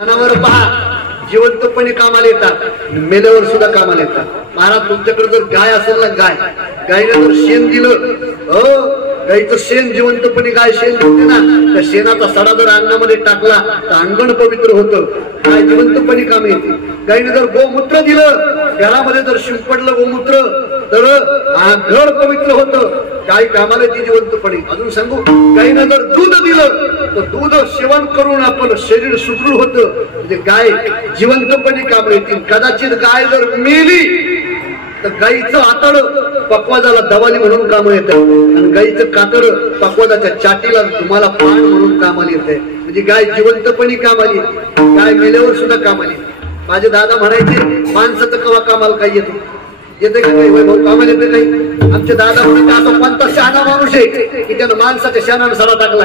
जनावर पहा जिवंतपणे कामाला येतात, मेल्यावर सुद्धा कामाला येतात। महाराज तुमच्याकडे जर गाय असेल ना, गायने जर शेण दिलं, गाईचं शेण जिवंतपणे गाय शेण देते ना, त्या शेणाचा सडा जर अंगणामध्ये टाकला तर अंगण पवित्र होतं, गाय जिवंतपणे काम येते। गायने जर गोमूत्र दिलं, घरामध्ये जर शिंपडलं गोमूत्र तर घर पवित्र होतं, गाय कामाला ती जिवंतपणे। अजून सांगू, गायनं जर दूध दिलं तर दूध सेवन करून आपलं शरीर सुदृढ होतं, म्हणजे गाय जिवंतपणे काम येतील। कदाचित गाय जर मेली तर गाईचं आतड पक्वाजाला दवाली म्हणून काम येतं, आणि गाईचं कातड पक्वाजाच्या चाटीला तुम्हाला पान म्हणून कामाला येते। म्हणजे गाय जिवंतपणे कामाली, गाय मेल्यावर सुद्धा कामाली। माझे दादा म्हणायचे माणसाचं कवा कामाला काही येते का काही भाऊ कामाला येते काही? आमचे दादा म्हणायचे असा कोणता शहाणा माणूस आहे की त्यानं माणसाच्या शहाणानं सडा टाकला?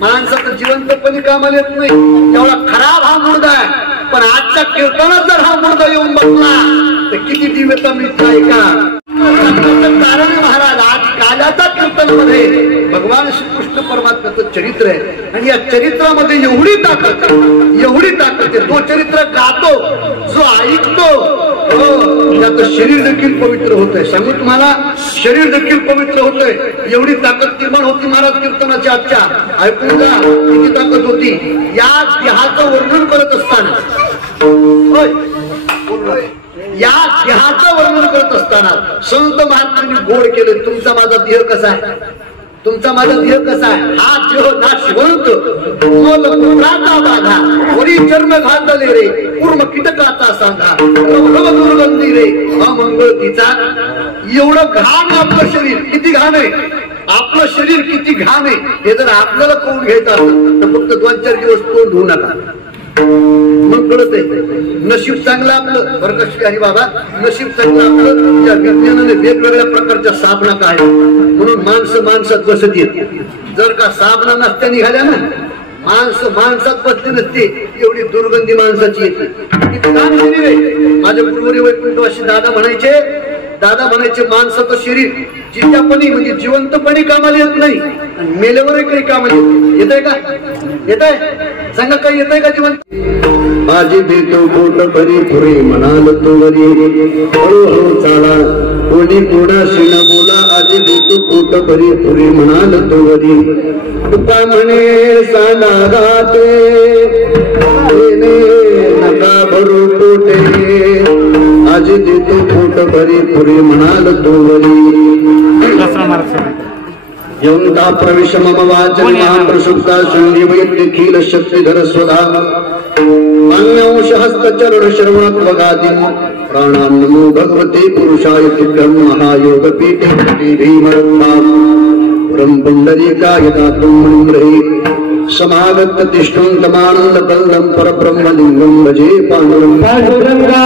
माणसाचं जिवंतपणे कामाला येत नाही, एवढा खराब हा मुर्दा आहे। पण आजच्या कीर्तनात जर हा मुर्दा येऊन बसला तर किती दिव्यता मिळते ऐका। कारण महाराज आज काल्याच्या कीर्तनामध्ये भगवान श्रीकृष्ण परमात्म्याचं चरित्र आहे, आणि या चरित्रामध्ये एवढी ताकद आहे। तो चरित्र गातो, जो ऐकतो त्याचं शरीर देखील पवित्र होतंय। सांगू तुम्हाला, शरीर देखील पवित्र होतंय, एवढी ताकद निर्माण होती महाराज कीर्तनाच्या आजच्या। ऐकून जा किती ताकद होती। या देहाचं वर्णन करत असताना, संत महात्म्यांनी गोड केले, तुमचा माझा देह कसा आहे, तुमचा माझा देह कसा आहे? हा देह नाशवंत, मोल पुत्राचा बाधा, वरी चर्म घातले रे, पूर्ण कीटकाचा सांधा, दुर्गंधी रे अमंगळ तिचा। एवढं घाण आपलं शरीर, किती घाण आहे आपलं शरीर, किती घाण आहे हे जर आपल्याला कळून घ्यायचं असेल तर फक्त 2-4 दिवस तोंड धुवू नका, मग कळत आहे। नशीब चांगलं आपलं, बरं का श्री हरी बाबा, नशीब चांगलं आपलं, या विज्ञानाने वेगवेगळ्या प्रकारच्या साबणा काय म्हणून माणसात बसत येत। जर का साबणा नसत्या निघाल्या ना, माणसात बसली नसते, एवढी दुर्गंधी माणसाची येते। किती काम शरीर आहे। माझ्या गुरुवारी वैकुंठवासी दादा म्हणायचे माणसाचं शरीर जित्यापणी म्हणजे जिवंतपणे कामाला येत नाही, आणि मेल्यावरही काही कामाला येत आहे का? येत आहे? सांगा काही येत आहे का जिवंत? आजी देतो पोट भरी पुरे म्हणाल तो वरी, हळूहळू चाला कोणी कोणाशी न बोला, आजी देतो पोट भरी पुरे म्हणाल तो वरी, तुका म्हणे साना गाते नका भरू पोटे, आजी देतो पोट भरी पुरे म्हणाल तो वरी। यंता प्रविश मम वाचन महाप्रसुप्ता शून्य वैद्यखील शक्तिधर स्वधा, अन्यांश हस्तचरण श्रवणत्वगादिं प्राणान् नमो भगवते पुरुषाय तुभ्यं महायोग पीठे भीमरत्नां पुरं पुण्डरीकाय दातुं मन्महे समागत तिष्ठन्तमानन्द बल्लं परब्रह्मलिङ्गं भजे पाण्डुरङ्गा।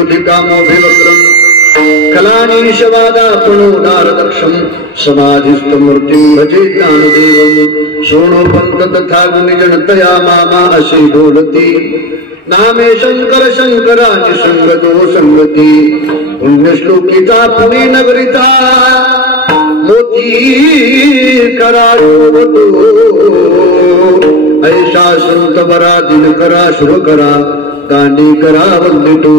विरोधिकामोभिवक्रम् कलानीशवादापणो नारदक्षम् समाधिस्थमूर्तिं भजे ज्ञानदेवम् शृणोपन्त तथा गुणिजनतया मामा अशी बोलती नामे शंकर शंकराची संगतो संगती पुण्यश्लोकीचा पुणे नगरीचा मोती कराडो ऐशा संत बरा दिन करा शुभ करा दांडी करा वंदितो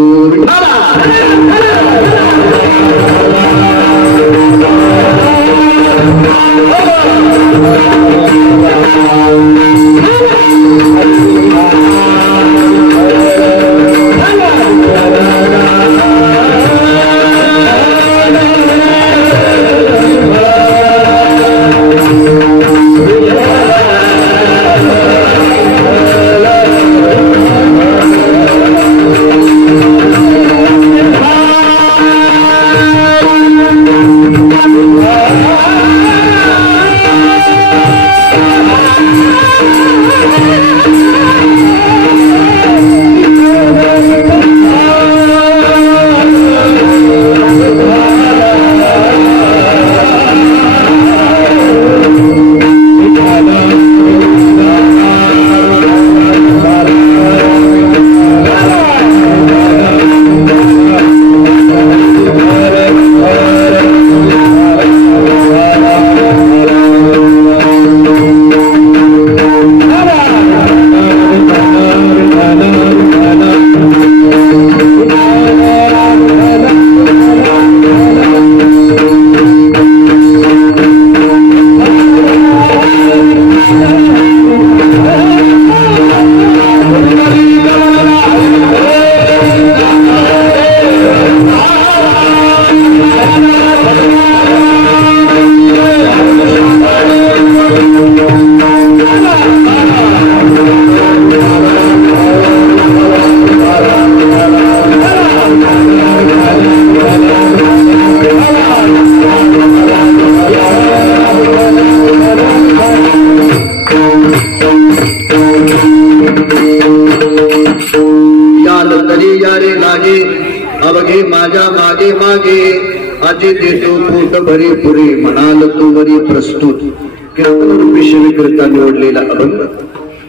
अवघे माझ्या मागे मागे आजी देतो पोट भरी पुरी म्हणाल तू वरी प्रस्तुत कीर्तन रूपी शिवकर्ता निवडलेला अभंग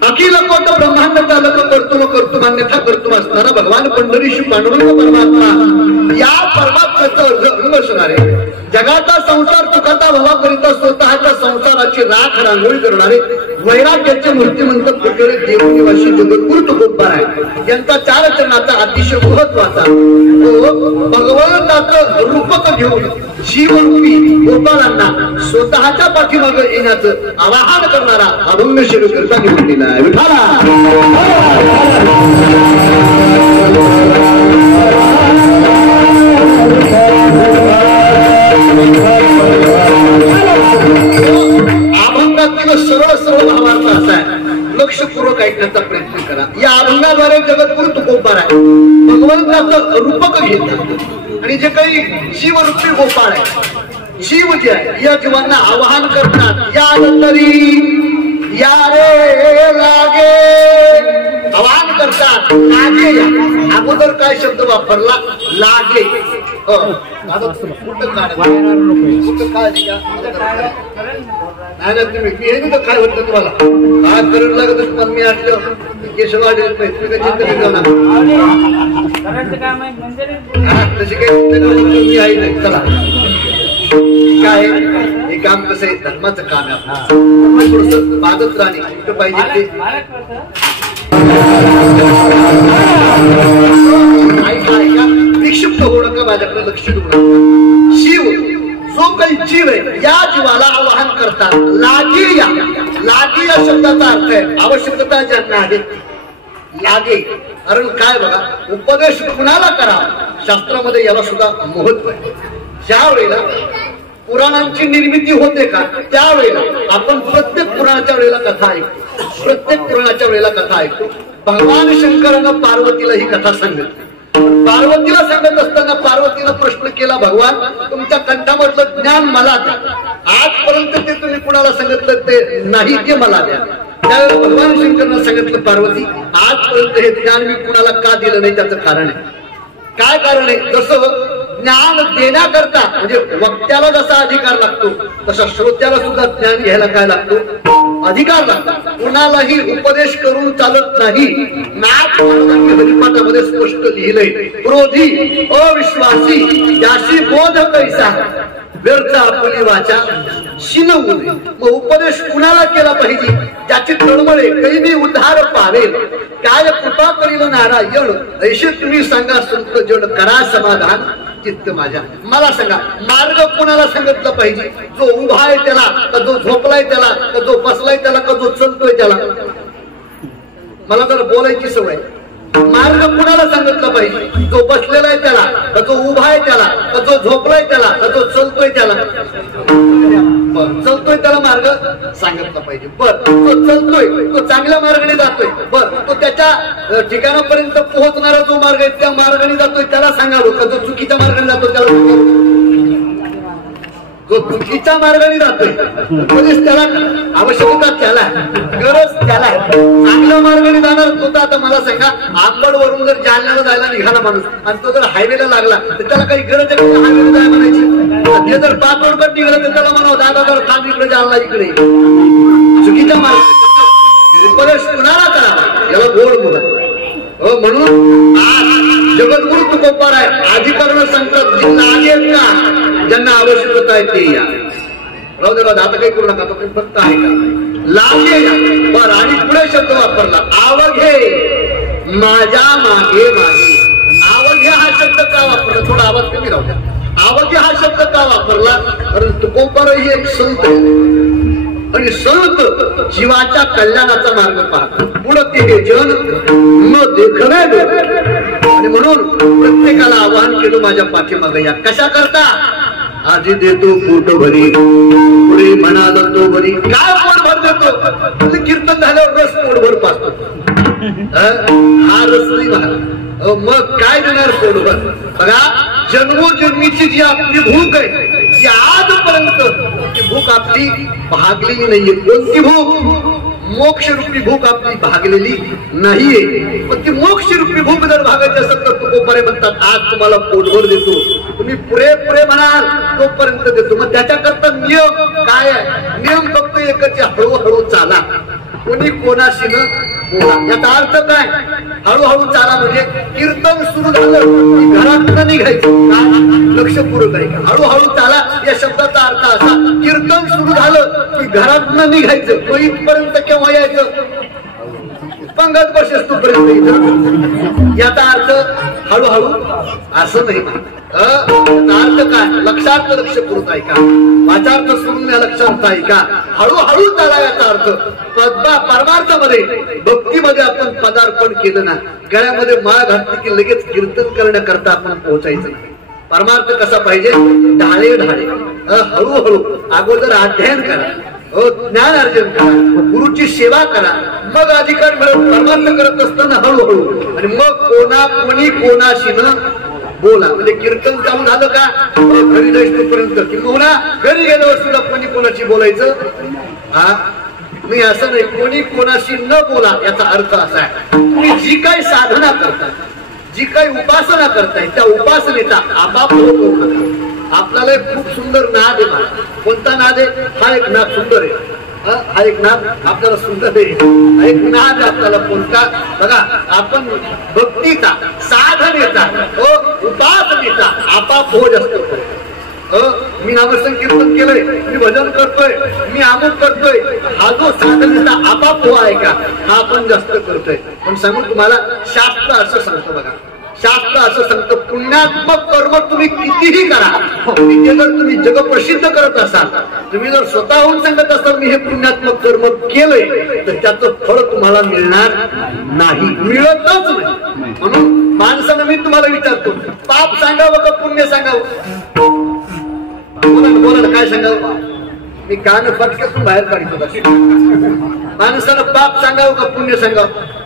अखिल कोट ब्रह्मांड चालक करतो मान्यता करतो असणारा भगवान पंढरीश पांडुरंग परमात्मा या परमात्म्याचा अंग असणारे जगाचा संसार चुकाता भवा करिता स्वतःच्या संसाराची राख रांगोळी करणारे वैराग्याचे मूर्तिमंत पुतळे देवनिवासी जगद्गुरु तुकोबा आहे यांचा चार चरणाचा अतिशय महत्वाचा तो भगवंताचं रूपक घेऊन जीवरूपी गोपालांना स्वतःच्या पाठीमागे येण्याचं आवाहन करणारा अभंग शिवकर्ता निवडलेला आहे विठाला अभंगातील सरळ सरळ भावार्थ असा आहे लक्षपूर्वक ऐकण्याचा प्रयत्न करा या अभंगाद्वारे जगद्गुरु तुकोबा आहे भगवंताचं रूपक घेतात आणि जे काही जीवरूपी गोपाळ आहे जीव जे आहे या जीवांना आवाहन करतात या तरी या रे लागे आवाहन करतात लागे या अगोदर काय शब्द वापरला लागे नाही ना तुम्ही मी हे काय होतं तुम्हाला काय करत लागत पण मी आटलं केशव वाढेल तुम्ही काय चिंता करणार तशी काही आहे नाही चला काय हे काम कसं आहे धर्माचं काम आहे थोडस बाजत राहणे कुठं पाहिजे ते विक्षिप्त होऊ नका माझ्याकडे लक्ष देऊ नका शिव जो काही जीव आहे या जीवाला आवाहन करतात लागे या शब्दाचा अर्थ आहे आवश्यकता ज्यांना आहे लागे कारण काय बघा उपदेश कुणाला करावा शास्त्रामध्ये याला सुद्धा महत्व आहे ज्या वेळेला पुराणांची निर्मिती होते का त्यावेळेला आपण प्रत्येक पुराणाच्या वेळेला कथा ऐकतो भगवान शंकरानं पार्वतीला ही कथा सांगितली पार्वतीला सांगत असताना पार्वतीनं प्रश्न केला भगवान तुमच्या कंठामधलं ज्ञान मला द्या आजपर्यंत ते तुम्ही कुणाला सांगितलं ते नाही ते मला द्या त्यावेळेला भगवान शंकरनं सांगितलं पार्वती आजपर्यंत हे ज्ञान मी कुणाला का दिलं नाही त्याचं कारण आहे काय कारण आहे? जसं ज्ञान देण्याकरता म्हणजे वक्त्याला जसा अधिकार लागतो तसा श्रोत्याला सुद्धा ज्ञान घ्यायला काय लागतो? अधिकार लागतो. कुणालाही उपदेश करून चालत नाही. नाथ हरिपाठामध्ये स्पष्ट लिहिलंय, क्रोधी अविश्वासी त्याशी बोध कैसा व्यर्थ आपली वाचा शिनवू नये. मग उपदेश कुणाला केला पाहिजे? ज्याची तळमळे कैवी उद्धार पावेल. काय कृपा करील नारायण ऐशे तुम्ही सांगा संत जन करा समाधान चित्त माझ्या. मला सांगा मार्ग कुणाला सांगितलं पाहिजे? जो उभा आहे त्याला का जो झोपलाय त्याला का जो बसलाय त्याला का जो चलतोय त्याला? मला तर बोलायची सवय. मार्ग कुणाला सांगितलं पाहिजे? जो बसलेला आहे त्याला का जो उभा आहे त्याला का जो झोपलाय त्याला का जो चलतोय त्याला? चलतोय त्याला मार्ग सांगितला पाहिजे. बर तो चलतोय तो चांगल्या मार्गाने जातोय. बर तो त्याच्या ठिकाणापर्यंत पोहोचणारा जो मार्ग आहे त्या मार्गाने जातोय त्याला सांगावं का जो चुकीच्या मार्गाने जातो त्याला सांगावं? जो चुकीच्या मार्गाने जातोय म्हणजे त्याला आवश्यकता त्याला गरज त्याला चांगल्या मार्गाने जाणार तो. तर आता मला सांगा आंबड वरून जर जालन्याला जायला निघाला माणूस आणि तो जर हायवेला लागला तर त्याला काही गरज आहे हायवेला जायला म्हणायची? ते जर पाच रोडकट निघालं तर त्याला म्हणावं दादा जर थांब इकडे जालना इकडे. चुकीच्या मार्ग उपदेश कुणाला करा याला गोड बोलत. म्हणून आज जगद्गुरु तुकोबार आहे. अधिकरण सांगतात जे लागेल का ज्यांना आवश्यकता आहे ते या. राहू दे आता काही करू नका. तुम्ही फक्त आहे का लागे या. बरं आणि पुढे शब्द वापरला आवघे माझ्या मागे मागे. आवघे हा शब्द का वापरला? थोडा आवाज कमी राहू द्या. आवघे हा शब्द का वापरला? कारण तुकोबार ही एक संत आणि संत जीवाच्या कल्याणाचा मार्ग पाहतात. पुढे हे जन न देखणे आणि म्हणून प्रत्येकाला आवाहन केलं माझ्या पाठीमागे या. कशा करता? आधी देतो पोट भरी पुढे म्हणाल तो बरी. काय पोटभर देतो? कीर्तन झाल्यावर रस पोटभर पाहतो. हा रस नाही महाराज. मग काय देणार पोटभर? बघा जन्मोजन्मीची जी आपली भूक आहे ती आजपर्यंत ती भूक आपली भागलेली नाहीये. कोणती भूक? मोक्ष रूपी भूक आपली भागलेली नाहीये. पण ती मोक्ष रूपी भूक जर भागायची असेल तर तुकोबारे म्हणतात आज तुम्हाला पोटभर देतो. तुम्ही पुरे म्हणाल तोपर्यंत देतो. मग त्याच्याकरता नियम काय आहे? नियम फक्त एकच, हळूहळू चाला. कोणी कोणाशी न बोला. याचा अर्थ काय? हळूहळू चाला म्हणजे कीर्तन सुरू झालं की घरात निघायचं. लक्षपूर्वक आहे का? हळूहळू चाला या शब्दाचा अर्थ असा कीर्तन सुरू झालं की घरात निघायचं. तो इथपर्यंत केव्हा यायचं? पंगत बसेस तोपर्यंत. याचा अर्थ हळूहळू असं नाही. अर्थ काय? लक्षार्थ लक्षपूर्वक आहे का? वाचार्थ सोडून लक्षार्थ आहे का? हळूहळू चाला याचा अर्थ. परमार्थामध्ये भक्तीमध्ये आपण पदार्पण केलं ना गळ्यामध्ये माळ घातली की लगेच कीर्तन करण्याकरता आपण पोहोचायचं नाही. परमार्थ कसा पाहिजे? ढाळे ढाळे हळूहळू. अगोदर अध्ययन करा, ज्ञान अर्जन करा, गुरुची सेवा करा, मग अधिकार मिळत परमार्थ करत असताना हळूहळू. आणि मग कोणी कोणाशी न बोला. म्हणजे कीर्तन चालू झालं का घरी जायपर्यंत किंवा घरी गेल्यावर सुद्धा कोणी कोणाशी बोलायचं हा मी असं नाही. कोणी कोणाशी न बोला याचा अर्थ असा आहे तुम्ही जी काही साधना करताय जी काही उपासना करताय त्या उपासनेचा आपाप आपल्याला खूप सुंदर नाद आहे. मला कोणता नाद आहे? हा एक नाद सुंदर आहे. हा एक नाद आपल्याला सुंदर आहे. एक नाद आपल्याला कोणता? बघा आपण भक्तीचा साधनेचा उपासनेचा आपाप असतो. मी नामसंकीर्तन केलंय, मी भजन करतोय, मी अमुक करतोय. हा जो साधनेचा आपाप आहे का हा आपण जास्त करतोय. पण सांगून तुम्हाला शास्त्र असं सांगतो. बघा शास्त्र असं सांगतं पुण्यात्मक कर्म तुम्ही कितीही करा. तिथे जर तुम्ही जग प्रसिद्ध करत असाल, तुम्ही जर स्वतःहून सांगत असाल मी हे पुण्यात्मक कर्म केलंय तर त्याचं फळ तुम्हाला मिळणार नाही, मिळतच नाही. म्हणून माणसानं मी तुम्हाला विचारतो पाप सांगावं का पुण्य सांगावं? बोला काय सांगावं? मी कान फटक्यातून बाहेर काढतो. माणसानं पाप सांगावं का पुण्य सांगावं?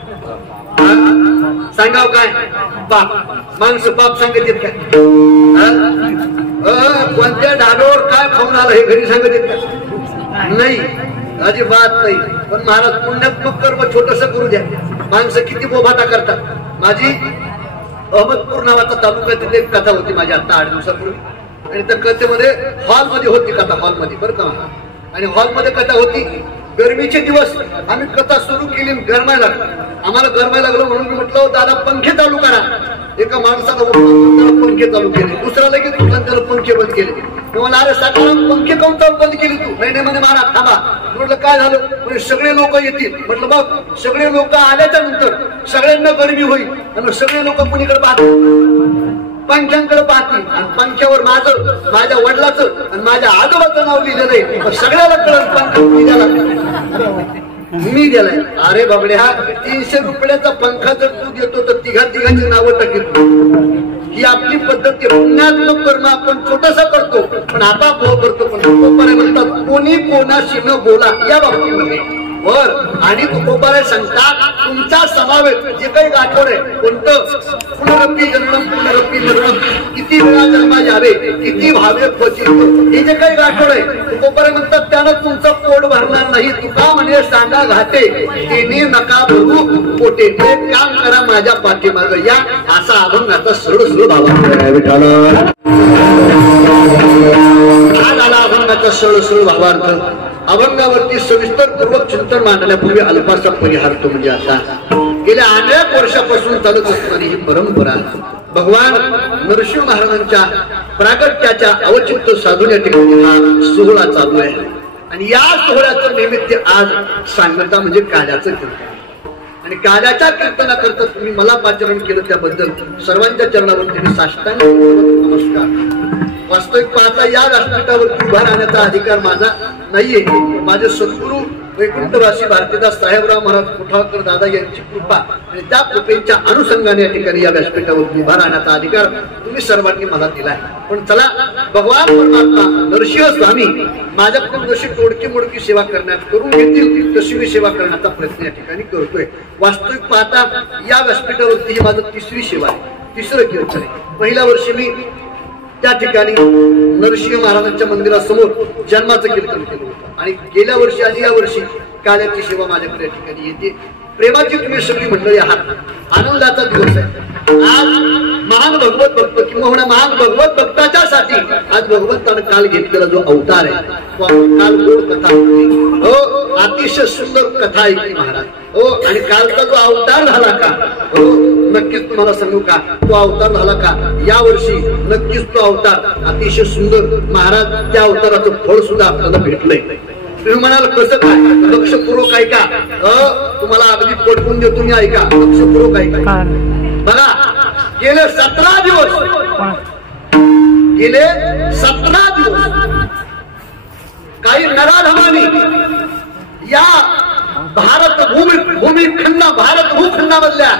सांगाव काय? पाप. माणसं पाप सांगत येत काय? कोणत्या ढाब्यावर काय खाऊन आलं हे घरी सांगत येत का? नाही, अजिबात नाही. पण महाराज पुण्यात्मक कर्म छोटस करू द्या. माणसं किती बोभाटा करतात. माझी अहमदपूर नावाचा तालुका, तिथे एक कथा होती माझी आता 8 दिवसापूर्वी. आणि त्या कथेमध्ये हॉलमध्ये होती कथा, हॉलमध्ये बरं का. आणि हॉलमध्ये कथा होती. गरमीचे दिवस आम्ही कथा सुरू केली, गरमायला लागलो. आम्हाला गरमायला लागलो म्हणून मी म्हटलं दादा पंखे चालू करा. एका माणसाला पंखे चालू केले, दुसरा लगेच त्याला पंखे बंद केले. मला अरे सकाळ पंखे काऊन चालू बंद केली तू? नाही म्हणे महाराज थांबा. म्हटलं काय झालं? म्हणजे सगळे लोक येतील. म्हटलं बघ सगळे लोक आल्याच्या नंतर सगळ्यांना गरमी होईल आणि सगळे लोक कुणीकडे पाहतील? पंख्यांकडे पाहतील. आणि पंख्यावर माझं, माझ्या वडिलाचं आणि माझ्या आजोबाचं नाव लिहिलेलं आहे. मग सगळ्याला कळत पंखा मी दिलाय. अरे बाबड्या 300 रुपयाचा पंखा जर तू देतो तर तिघांची नावं टाकील. ही आपली पद्धत आहे. पुण्यात्मक कर्म आपण छोटासा करतो पण आता करतो. पण कोपारे म्हणतात कोणी कोणाशी न बोला या बाबतीमध्ये वर. आणि कोपारे सांगतात तुमचा समावेश जे काही गाठोड आहे कोणतं पुनरपी जन्म पुनरपी मरण, किती वेळा जन्मा यावे किती भावे क्वचित, हे जे काही गाठोड आहे कोपारे म्हणतात त्यानं तुमचं पोट भरणार नाही. तुका म्हणे सांगा घाटे तिने नका भरू पोटे. एक काम करा माझ्या पाठीमाग या. असा अभंगाचा सरळ भावा आज आला अभंगाचा सरळ भावार्थ. अभंगावरती सविस्तर पूर्वक चिंतन मांडण्यापूर्वी अल्पासा परिहारतो. म्हणजे आता गेल्या अनेक वर्षापासून चालत असणारी ही परंपरा भगवान नरसिंह महाराजांच्या प्रागट्याच्या अवचित्त साधून या ठिकाणी हा सोहळा चालू आहे. आणि या सोहळ्याचं निमित्त आज सांगता म्हणजे काल्याचं कीर्तन. आणि काल्याच्या कीर्तनाकरता तुम्ही मला पाचारण केलं त्याबद्दल सर्वांच्या चरणावरती मी साष्टांग नमस्कार. वास्तविक पाहता या व्यासपीठावरती उभा राहण्याचा अधिकार माझा नाहीये. माझे सद्गुरू वैकुंठवासी भारतीदास साहेबराव महाराज कुठाळकर दादा यांची कृपा आणि त्या कृपेच्या अनुषंगाने या ठिकाणी या व्यासपीठावरती उभा राहण्याचा अधिकार तुम्ही सर्वांनी मला दिलाय. पण चला भगवान परमात्मा नरसिंह स्वामी माझ्याकडून जशी तोडकी मोडकी सेवा करण्यात करून घेतील तशी मी सेवा करण्याचा प्रयत्न या ठिकाणी करतोय. वास्तविक पाहता या व्यासपीठावरती ही माझं 3री सेवा आहे, 3रं कीर्तन आहे. पहिल्या वर्षी मी त्या ठिकाणी नरसिंह महाराजांच्या मंदिरासमोर जन्माचं कीर्तन केलं होतं. आणि गेल्या वर्षी आणि या वर्षी काल्याची सेवा माझ्याकडे या ठिकाणी येते. प्रेमाची तुम्ही सगळी मंडळी आहात. आनंदाचा दिवस आहे. आज महान भगवत भक्त किंवा महान भगवत भक्ताच्यासाठी आज भगवंतानं काल घेतलेला जो अवतार आहे तो काल गोड कथा होती. हो अतिशय सुंदर कथा ऐकली महाराज. हो आणि कालचा जो अवतार झाला का, हो नक्कीच तुम्हाला सांगू का तो अवतार झाला का या वर्षी नक्कीच तो अवतार अतिशय सुंदर. महाराज त्या अवताराचं फळ सुद्धा आपल्याला भेटलंय. तुम्ही म्हणाल कसं काय? लक्षपूर्वक ऐका. तुम्हाला अगदी पटवून देतो मी, ऐका लक्षपूर्वक ऐका. बघा गेले 17 दिवस काही नराधमांनी या भारत भूखंडामधल्या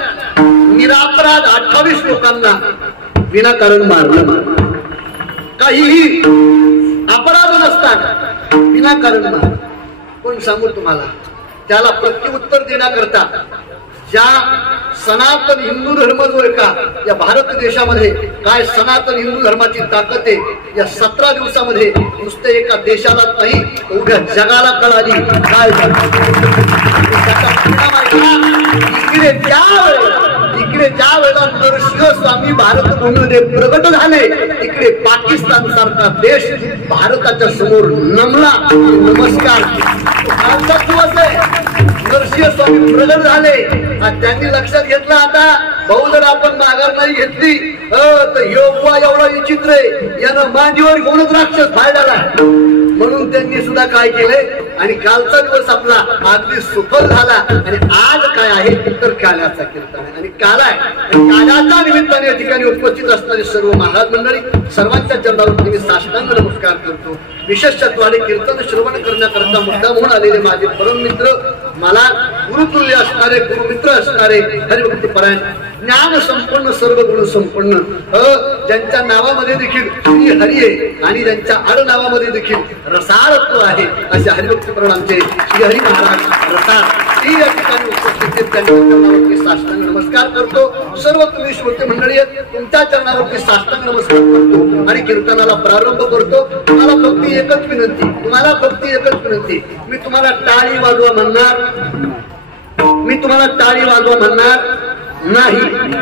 निरापराध 28 लोकांना विनाकारण मारलं. काहीही अपराध नसताना विनाकारण मारलं. पण सांगू तुम्हाला त्याला प्रत्युत्तर देण्याकरता ज्या सनातन हिंदू धर्म जो आहे का या भारत देशामध्ये काय सनातन हिंदू धर्माची ताकद आहे या 17 दिवसामध्ये नुसते एका देशाला नाही उभ्या जगाला कळाली. काय इकडे ज्या वेळेला नरसिंह स्वामी भारत भूमीमध्ये प्रगट झाले तिकडे पाकिस्तान सारखा देश भारताच्या समोर नमला. नमस्कार. आजचा दिवस आहे. नरसिंह स्वामी प्रगट झाले. त्यांनी लक्षात घेतलं आता भाऊ जर आपण माघार नाही घेतली तर योगवा एवढा विचित्र आहे यानं मांडीवर घेऊनच राक्षस फायदाला. म्हणून त्यांनी सुद्धा काय केलंय आणि कालचा दिवस आपला अगदी सुफल झाला. आणि आज काय आहे तर काल्याचा कीर्तन आहे. आणि काल्याच्या निमित्ताने या ठिकाणी उपस्थित असणारे सर्व महाराज मंडळी सर्वांच्या चरणावरती मी साष्टांग नमस्कार करतो. विशेषत्वाने कीर्तन श्रवण करण्याकरता मुद्दाम म्हणून आलेले माझे परम मित्र, मला गुरुतुल्य असणारे गुरुमित्र असणारे हरिभक्त परायण ज्ञान संपन्न सर्व गुण संपन्न ज्यांच्या नावामध्ये देखील श्री हरी आहे आणि ज्यांच्या आडनावामध्ये देखील रसाळत्व आहे असे हरिभक्त परायण आमचे श्री हरी महाराज रसाळ या ठिकाणी उपस्थित त्यांच्या चरणावरती साष्टांग नमस्कार करतो. सर्व तुम्ही श्रोते मंडळी आहेत तुमच्या चरणावरती साष्टांग नमस्कार करतो आणि कीर्तनाला प्रारंभ करतो. तुम्हाला फक्त एकच विनंती, मी तुम्हाला टाळी वाजवा म्हणणार, नाही.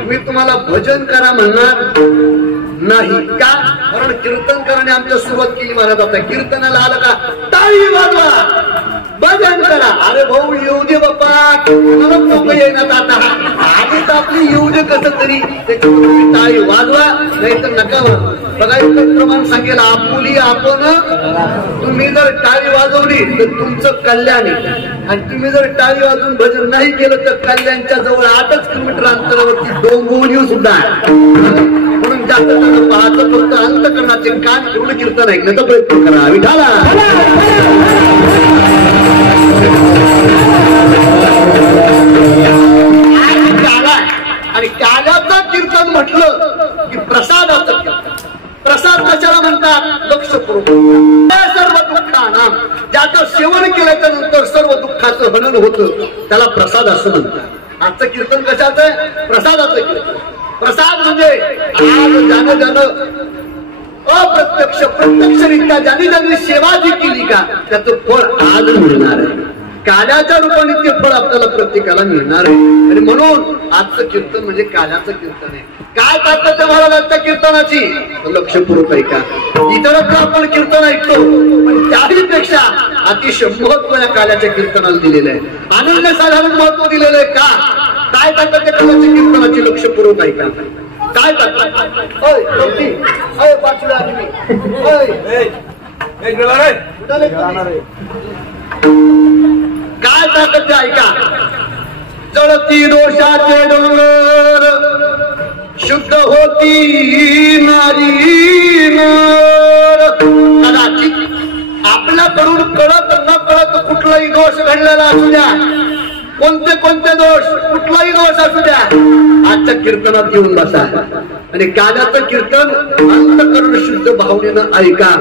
मी तुम्हाला भजन करा म्हणणार नाही. का? कारण कीर्तनकाराने आमच्या सुरुवात केली महाराज. आता कीर्तनाला आलं का टाळी वाजवा, भजन करा. अरे भाऊ येऊ दे बाप्पा, लोक येणार आता आधी तर आपली येऊ दे कसं तरी. टाळी वाजवा नाही तर नका वाजवा. बघा इतकं प्रमाण सांगेल आपुली आपण. तुम्ही जर टाळी वाजवली तर तुमचं कल्याण आहे, आणि तुम्ही जर टाळी वाजवून भजन नाही केलं तर कल्याणच्या जवळ 8 किलोमीटर अंतरावरती डोंबिवली सुद्धा आहे. म्हणून जास्त जण पाहतं फक्त अंतकरणाचे कान पूर्ण कीर्तन ऐकण्याचा प्रयत्न करा. विठाला आणि काल्याचं कीर्तन म्हटलं की प्रसादाचं कीर्तन. प्रसाद कशाला म्हणतात? लक्षपूर्वक. सर्व दुःखाना ज्याचं सेवन केल्याच्या नंतर सर्व दुःखाचं हनन होतं त्याला प्रसाद असं म्हणतात. आजचं कीर्तन कशाचं आहे? प्रसादाचं कीर्तन. प्रसाद म्हणजे आज ज्यानं अप्रत्यक्ष प्रत्यक्षरित्या ज्यांनी सेवा जी केली का त्याचं फळ आज मिळणार आहे. काल्याच्या रूपाने ते फळ आपल्याला प्रत्येकाला मिळणार आहे. आणि म्हणून आजचं कीर्तन म्हणजे काल्याचं कीर्तन आहे. काय तात्पर्य महाराजांच्या कीर्तनाची? लक्षपूर्वक ऐका. इतरत्र आपण कीर्तन ऐकतो पण त्याहीपेक्षा अतिशय महत्व या काल्याच्या कीर्तनाला दिलेलं आहे. अनन्यसाधारण महत्व दिलेलं आहे. का? काय तात्पर्य काल्याच्या कीर्तनाची? लक्षपूर्वक ऐका. काय काय तात्पर्य ऐका. जळती दोषाचे डोंगर शुद्ध होती नारी नर. कदाचित आपल्याकडून कळत न कळत कुठलाही दोष घडलेला असू द्या, कोणते दोष, कुठलाही दोष असू द्या, आजच्या कीर्तनात येऊन बसा आणि काल्याचं कीर्तन अंतकरण शुद्ध भावनेनं ऐका,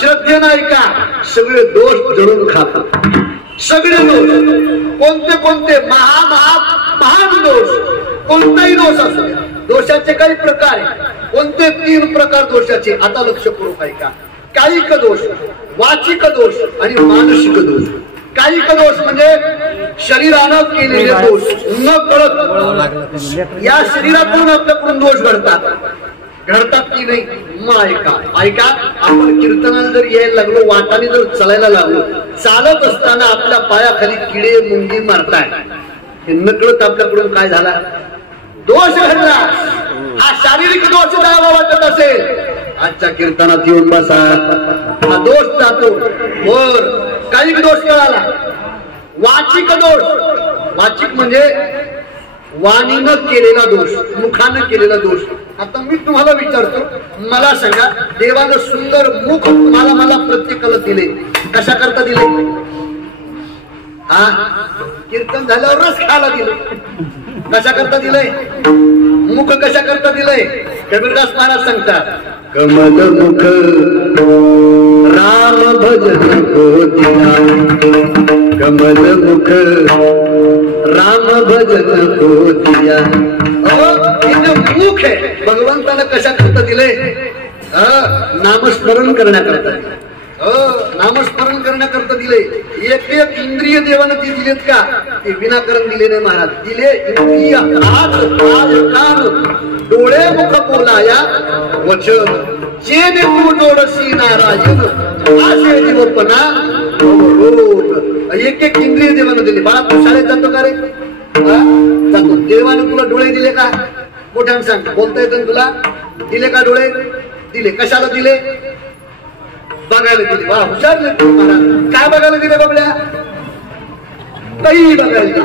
श्रद्धेनं ऐका. सगळे दोष जळून खातात. सगळे दोष कोणते महान दोष, कोणताही दोष असू द्या. दोषाचे काही प्रकार आहे. कोणते? 3 प्रकार दोषाचे. आता लक्षपूर्वक ऐका. कायिक दोष, वाचिक दोष आणि मानसिक दोष. कायिक दोष म्हणजे शरीरानं केलेले दोष न कळत या शरीरातून आपल्याकडून दोष घडतात की नाही? मग ऐका. आपण कीर्तनाला जर यायला लागलो, वाटाने जर चालायला लागलो, चालत असताना आपल्या पायाखाली किडे मुंगी मारताय, हे नकळत आपल्याकडून काय झाला? दोष घडला. हा शारीरिक दोष जावा वाटत असेल, आजच्या कीर्तनात येऊन बसा, हा दोष जातो. वर कायिक दोष कळाला. वाचिक दोष, वाचिक म्हणजे वाणीनं केलेला दोष, मुखानं केलेला दोष. आता मी तुम्हाला विचारतो, मला सांगा, देवानं सुंदर मुख मला प्रत्येकाला दिले, कशा करता दिले? हा, कीर्तन झाल्यावर रस खायला दिले. कशा करता दिलंय? मुख कशा करता दिलंय? कबीरदास महाराज सांगतात, कमल मुख राम भजन को दिया, कमल मुख राम भजन को दिया. मुख आहे, भगवंताला कशा करता दिले? नामस्मरण करण्याकरता. नामस्मरण करण्याकरता दिले. एक इंद्रिय देवानं ती दिलेत का? ते विनाकारण दिले नाही महाराज. दिले इंद्रिय, हात पाय कान डोळे मुख बोलाया वचन, जेने तू डोळसी नारायण असे जीवपणा रोग. एक इंद्रिय देवानं दिले. बाळा तू शाळेत जातो का रे? जातो. देवानं तुला डोळे दिले का? मोठ्यानं सांग. बोलता येतं तुला? दिले का डोळे? दिले. कशाला दिले? बघायला दिले. वा, हुशार महाराज. काय बघायला दिले बाबड्या? काही बघायला दिले.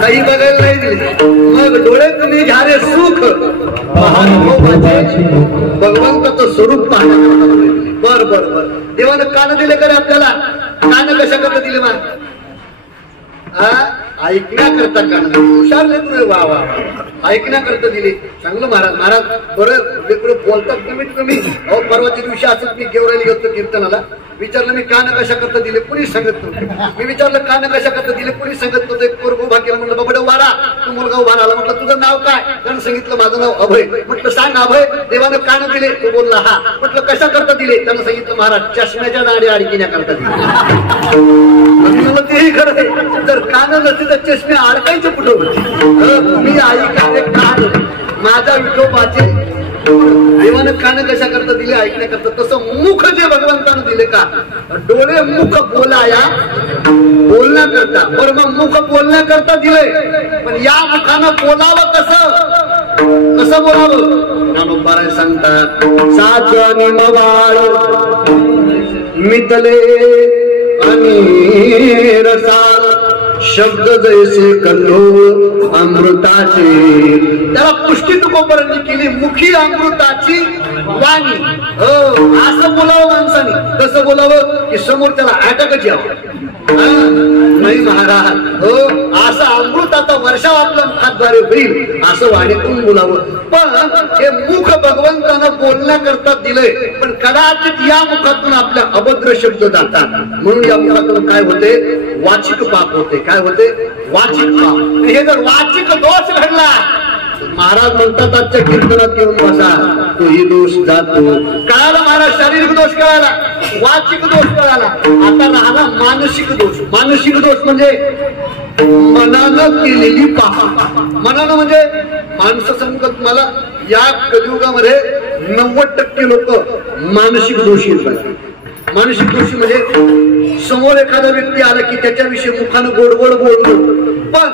काही बघायला नाही दिले. मग डोळे तुम्ही घ्या रे सुख, भगवंताचं स्वरूप पाहण्याकरता दिले. बर बर बर. देवानं कान दिले का रे आपल्याला? कान कशा करता दिले? ऐकण्याकरता कान. हुशार लेकरं. वा वा, ऐकण्याकरता दिले. चांगलं महाराज. महाराज बरं लेकरं बोलतात कमीत कमी. अहो, परवाच्या दिवशी असंच मी गेवरायला गेलो कीर्तनाला. विचारलं मी कान कशा करता दिले? कुणी सांगत नव्हतं. मी विचारलं कान कशा करता दिले? कुणी सांगत नव्हतं. एक पोरग उभा केला. म्हटलं बाबा उभा राहा. तू मुलगा उभा राहिला. म्हटलं तुझं नाव काय? त्यानं सांगितलं माझं नाव अभय. म्हटलं सांग अभय, देवानं कान दिले? तो बोलला हा. म्हटलं कशा करता दिले? त्यानं सांगितलं महाराज चष्म्याच्या नाडी अडकिण्याकरता दिले. तेही खरं आहे. जर कान नसते तर चष्मे अडकायचे कुठं? मी ऐकायचे कान, माझा विठोबाचे देवानं कान कशा करता दिले ऐकण्याकरता, तसं मुख जे भगवंतानं दिले का, डोळे मुख बोलाया बोलण्याकरता, बरं मग मुख बोलण्याकरता दिले, पण या मुखानं बोलावं कसं, कसं बोलावं? ज्ञानोबाराय सांगतात, साच आणि मवाळ मितले आणि रसाळ, शब्द जैसे कल्लो अमृताचे, त्याला पुष्टी तुकोबरांनी केली, मुखी अमृताची वाणी. असं बोलावं माणसाने, कसं बोलावं की समोर त्याला अटकच यावं. नाही महाराज, हो असं अमृत आता वर्षा आपल्या मुखाद्वारे होईल असं वाणीतून बोलावं. पण हे मुख भगवंतानं बोलण्याकरता दिलंय, पण कदाचित या मुखातून आपल्या अभद्र शब्द जातात, म्हणून या मुखातून काय होते, वाचिक पाप होते. काय होते? वाचिक पाप. हे जर वाचिक दोष घडला, महाराज म्हणतात आजच्या कीर्तनात येऊन बसा, तोही दोष जातो. कळाला महाराज, शारीरिक दोष कळाला, वाचिक दोष कळाला, आता राहिला मानसिक दोष. मानसिक दोष म्हणजे मनानं केलेली पाप. मनानं म्हणजे माणसं सांगतात मला या कलियुगामध्ये 90% लोक मानसिक दोषी आहेत. मानसिक दोषी म्हणजे समोर एखादा व्यक्ती आला की त्याच्याविषयी मुखानं गोड गोड बोलतो, पण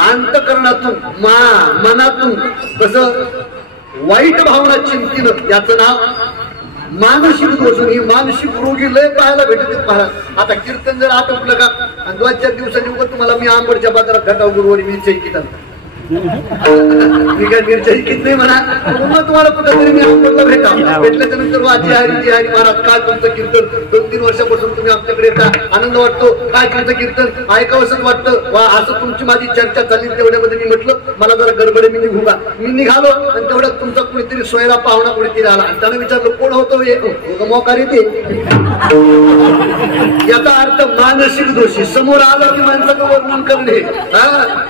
अंतकरणातून मनातून कसं वाईट भावना चिंतीनं, याचं नाव मानसिक दोष. ही मानसिक रोगी लय पाहायला भेटत महाराज. आता कीर्तन जर आटोपलं का, आणि 2-4 दिवसांनी उगत तुम्हाला मी आंबडच्या बाजारात घटाव गुरुवारी मिरच्या किती, मी काय मिरच्या किती नाही म्हणा, मग तुम्हाला कुठेतरी मी आंबडला भेटल्याच्या नंतर वाची हरी हरी महाराज, काय तुमचं कीर्तन 2-3 वर्षापासून तुम्ही आमच्याकडे येता, आनंद वाटतो, काय तुमचं कीर्तन ऐकावंसच वाटतं वा, असं तुमची माझी चर्चा चालली. तेवढ्यामध्ये मी म्हटलं मला जरा गडबडे, मी निघू का. मी निघालो आणि तेवढ्यात तुमचा कुणीतरी सोयरा पाहुणा कुणीतरी आला, आणि त्यानं विचारलं कोण होतो, मोकार येते. याचा अर्थ मानसिक दोषी. समोर आला की माणसाचं वर्णन करणे,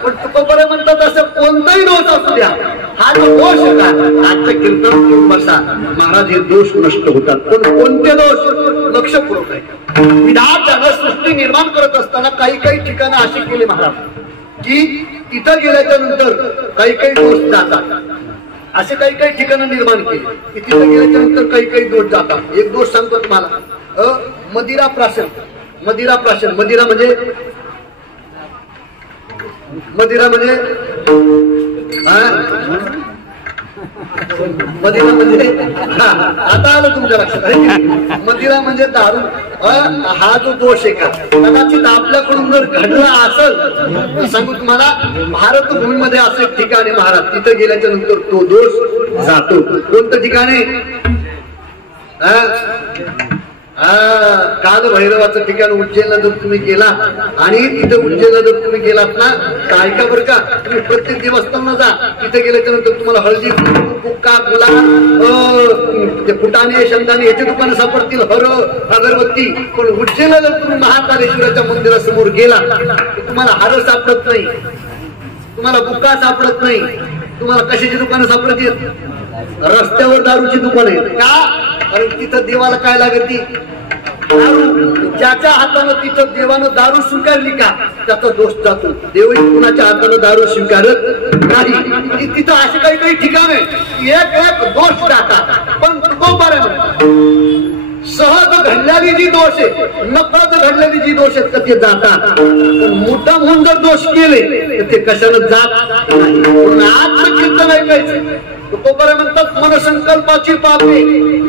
पण तुकोबरे म्हणतात असं कोणताही दोष असू द्या, हा जो दोष का आजचं कीर्तन बसा महाराज, हे दोष नष्ट होतात. पण कोणते दोष? लक्षपूर्वक आहे. विधात्यानं सृष्टी निर्माण करत असताना काही काही ठिकाणं अशी केली महाराज की तिथं गेल्याच्या नंतर काही काही दोष जातात. असे काही काही ठिकाणं निर्माण केली की तिथं गेल्याच्या नंतर काही काही दोष जातात. एक दोष सांगतो तुम्हाला, मदिरा प्राशन. मदिरा प्राशन, मदिरा म्हणजे मदिरा म्हणजे मदिरा म्हणजे आता आलं तुमच्या लक्षात. मदिरा म्हणजे दारू. हा जो दोष आहे का, कदाचित आपल्याकडून जर घडला असेल, सांगू तुम्हाला भारतभूमीमध्ये असं एक ठिकाण आहे महाराज, तिथं गेल्याच्या नंतर तो दोष जातो. कोणतं ठिकाणी? काल भैरवाचं ठिकाण उज्जैनला जर तुम्ही गेला, आणि तिथं उज्जैनला जर तुम्ही गेलात ना, काय का बरं का, तुम्ही प्रत्येक देवस्थानला जा, तिथे गेल्याच्या नंतर तुम्हाला हळदी, बुक्का, गुलाब, ते फुटाणे, शंदाणे याची दुकानं सापडतील, हर अगरबत्ती. पण उज्जैनला जर तुम्ही महाकालेश्वराच्या मंदिरासमोर गेला तर तुम्हाला हार सापडत नाही, तुम्हाला बुक्का सापडत नाही, तुम्हाला कशाची दुकानं सापडतील? रस्त्यावर दारूची दुकान आहे. का? कारण तिथं देवाला काय लागत, दारू. ज्याच्या हातानं तिथं देवानं दारू स्वीकारली का त्याचा दोष जातो. देवही कुणाच्या हातानं दारू स्वीकारत नाही. तिथं असे काही काही ठिकाण आहे एक एक दोष जातात. पण तुकोबारे म्हणतात सहज घडलेली जी दोष आहे, नकळत घडलेली जी दोष आहेत ते जातात. पण मोठा म्हणून जर दोष केले तर ते कशानं जात नाही. आजचं कीर्तन ऐकायचं. तुकोबारे म्हणतात मनसंकल्पाची पापे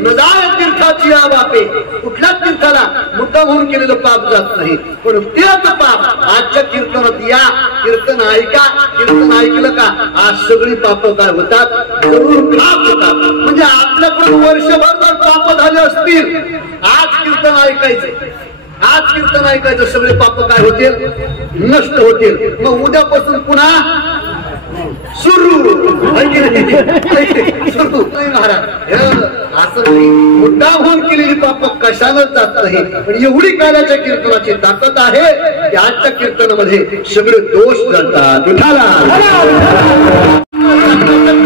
न जाय तीर्थाची बापे. कुठल्याच तीर्थाला मुद्दा म्हणून केलेलं पाप जात नाही. पण तेच पाप आजच्या कीर्तनात या, कीर्तन ऐका, कीर्तन ऐकलं का आज सगळी पाप काय होतात, जरूर खाप होतात. म्हणजे आपल्याकडून वर्षभर जर पाप झाले असतील, आज कीर्तन ऐकायचं, आज कीर्तन ऐकायचं, सगळे पाप काय होतील, नष्ट होतील. मग उद्यापासून पुन्हा सुरू सुरू महाराज. असं नाही, मुद्दा होऊन केलेली पाप कशालाच जात नाही. पण एवढी काल्याच्या कीर्तनाची ताकद आहे की आजच्या कीर्तनामध्ये सगळे दोष जातात.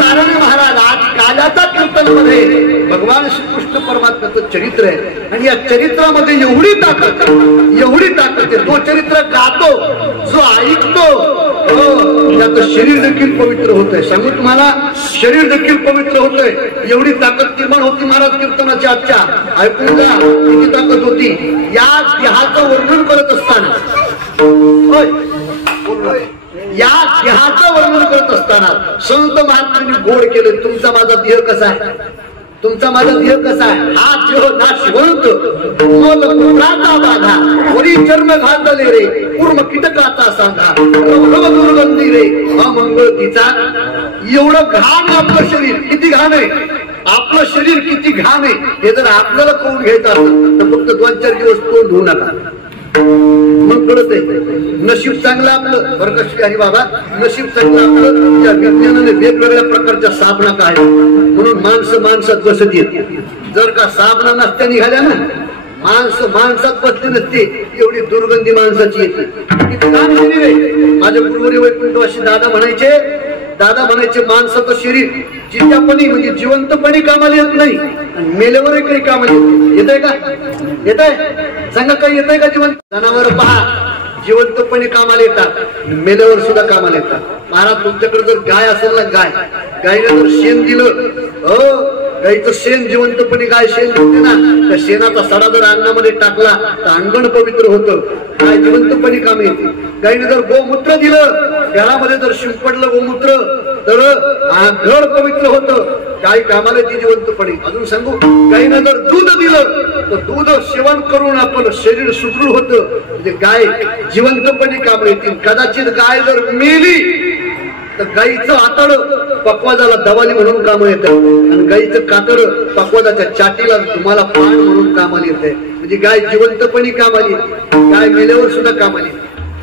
कारण महाराज आज काल्याचा कीर्तन मध्ये भगवान श्रीकृष्ण परमात्म्याचं चरित्र आहे आणि या चरित्रामध्ये एवढी ताकद आहे. तो चरित्र गातो, जो ऐकतो त्याचं शरीर देखील पवित्र होत आहे. सांगू तुम्हाला, शरीर देखील पवित्र होतंय. एवढी ताकद निर्माण होती महाराज कीर्तनाच्या आजच्या. ऐकून जा किती ताकद होती. या देहाचं वर्णन करत असताना संत महात्म्यांनी गोड केले. तुमचा माझा देह कसा आहे, तुमचा माझा देह कसा आहे. हा देह नाशवंत मोल पुत्राचा बाधा, वरी चर्म घातले रे पूर्ण कीटकाचा सांधा, दुर्गंधी रे अमंगळ तिचा. एवढं घाण आपलं शरीर, किती घाण आहे आपलं शरीर, किती घाण आहे. हे जर आपल्याला कळून घ्यायचं असेल तर फक्त 2-4 दिवस तोंड धुवू नका, मग कळत आहे. नशीब चांगलं आपलं, बरं का श्री हरी बाबा, नशीब चांगलं आपलं. या विज्ञानाने वेगवेगळ्या प्रकारच्या साबणा काय म्हणून माणसात बसत येत. जर का साबणा नसत्या निघाल्या ना, माणसात बसली नसते, एवढी दुर्गंधी माणसाची येते. किती काम शरीर आहे. माझे गुरुवारी वैकुंठवासी दादा म्हणायचे माणसाचं शरीर जित्यापणी म्हणजे जिवंतपणी कामाला येत नाही आणि मेल्यावरही काही कामाला येत आहे का? येत आहे सांगा, काही येत आहे का? जिवंत जनावर पहा, जिवंतपणे कामाला येतात, मेल्यावर सुद्धा कामाला येतात. महाराज तुमच्याकडे जर गाय असेल ना, गायने जर शेण दिलं, गाईचं शेण जिवंतपणे गाय शेण देते ना, त्या शेणाचा सडा जर अंगणामध्ये टाकला तर अंगण पवित्र होतं. गाय जिवंतपणे काम येते. गाईने जर गोमूत्र दिलं, घरामध्ये जर शिंपडलं गोमूत्र तर घर पवित्र होतं. गाय कामाला ती जिवंतपणे. अजून सांगू, गाईनं जर दूध दिलं तर दूध सेवन करून आपलं शरीर सुदृढ होतं. म्हणजे गाय जिवंतपणे काम येतील. कदाचित गाय जर मेली तर गाईचं आतड पक्वाजाला दवाली म्हणून कामं येतं आणि गाईचं कातड पक्वाजाच्या चाटीला तुम्हाला पान म्हणून कामाला येत आहे. म्हणजे गाय जिवंतपणे कामाली, गाय मेल्यावर सुद्धा कामाली.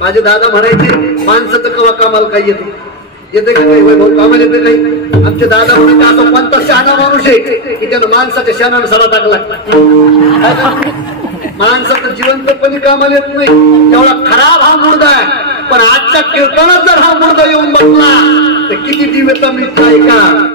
माझे दादा म्हणायचे माणसाचं कवा कामाला काही येते का काही भाऊ कामाला येते काही. आमचे दादा म्हणायचे असं कोणता शहाणा माणूस आहे की त्यानं माणसाच्या शहाणानं सडा टाकला. माणसाचं जिवंतपणे कामाला येत नाही. एवढा खराब हा मुर्दा आहे. पण आजच्या कीर्तनात जर हा मुर्दा येऊन बसला तर किती दिव्यता मिळते का.